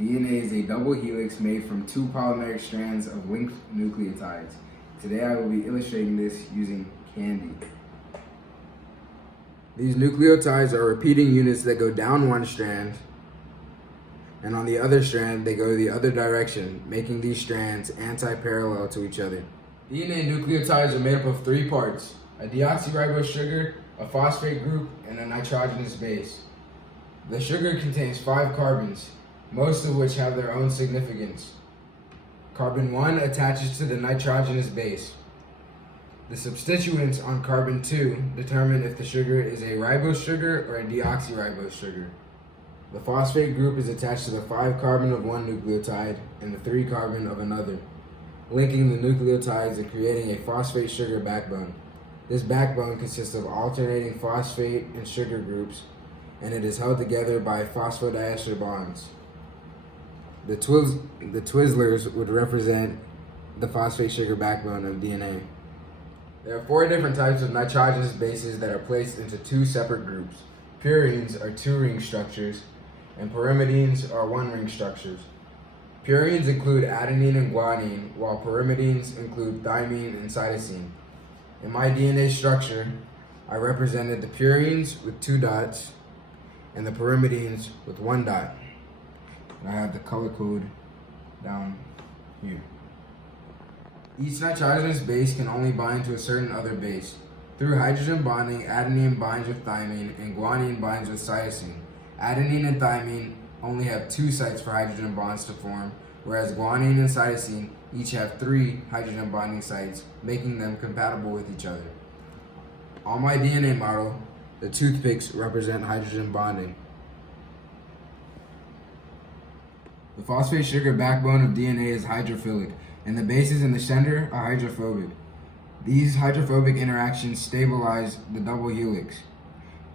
DNA is a double helix made from two polymeric strands of linked nucleotides. Today I will be illustrating this using candy. These nucleotides are repeating units that go down one strand, and on the other strand they go the other direction, making these strands anti-parallel to each other. DNA nucleotides are made up of three parts: a deoxyribose sugar, a phosphate group, and a nitrogenous base. The sugar contains 5 carbons, most of which have their own significance. Carbon 1 attaches to the nitrogenous base. The substituents on carbon 2 determine if the sugar is a ribose sugar or a deoxyribose sugar. The phosphate group is attached to the 5 carbon of one nucleotide and the 3 carbon of another, linking the nucleotides and creating a phosphate sugar backbone. This backbone consists of alternating phosphate and sugar groups, and it is held together by phosphodiester bonds. The Twizzlers would represent the phosphate sugar backbone of DNA. There are 4 different types of nitrogenous bases that are placed into 2 separate groups. Purines are 2-ring structures, and pyrimidines are 1-ring structures. Purines include adenine and guanine, while pyrimidines include thymine and cytosine. In my DNA structure, I represented the purines with 2 dots and the pyrimidines with 1 dot. And I have the color code down here. Each nitrogenous base can only bind to a certain other base. Through hydrogen bonding, adenine binds with thymine and guanine binds with cytosine. Adenine and thymine only have 2 sites for hydrogen bonds to form, whereas guanine and cytosine each have 3 hydrogen bonding sites, making them compatible with each other. On my DNA model, the toothpicks represent hydrogen bonding. The phosphate sugar backbone of DNA is hydrophilic, and the bases in the center are hydrophobic. These hydrophobic interactions stabilize the double helix.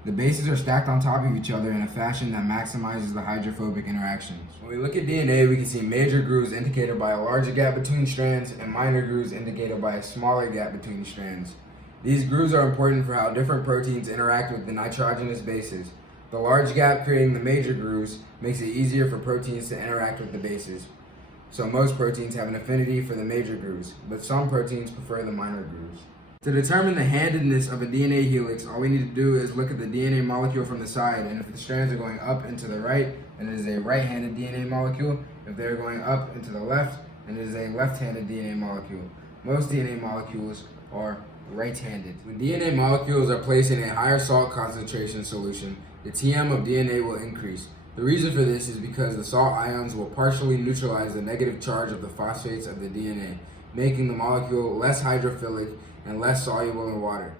The bases are stacked on top of each other in a fashion that maximizes the hydrophobic interactions. When we look at DNA, we can see major grooves indicated by a larger gap between strands and minor grooves indicated by a smaller gap between strands. These grooves are important for how different proteins interact with the nitrogenous bases. The large gap creating the major grooves makes it easier for proteins to interact with the bases. So most proteins have an affinity for the major grooves, but some proteins prefer the minor grooves. To determine the handedness of a DNA helix, all we need to do is look at the DNA molecule from the side, and if the strands are going up and to the right, then it is a right-handed DNA molecule. If they're going up and to the left, then it is a left-handed DNA molecule. Most DNA molecules are right-handed. When DNA molecules are placed in a higher salt concentration solution, the TM of DNA will increase. The reason for this is because the salt ions will partially neutralize the negative charge of the phosphates of the DNA, making the molecule less hydrophilic and less soluble in water.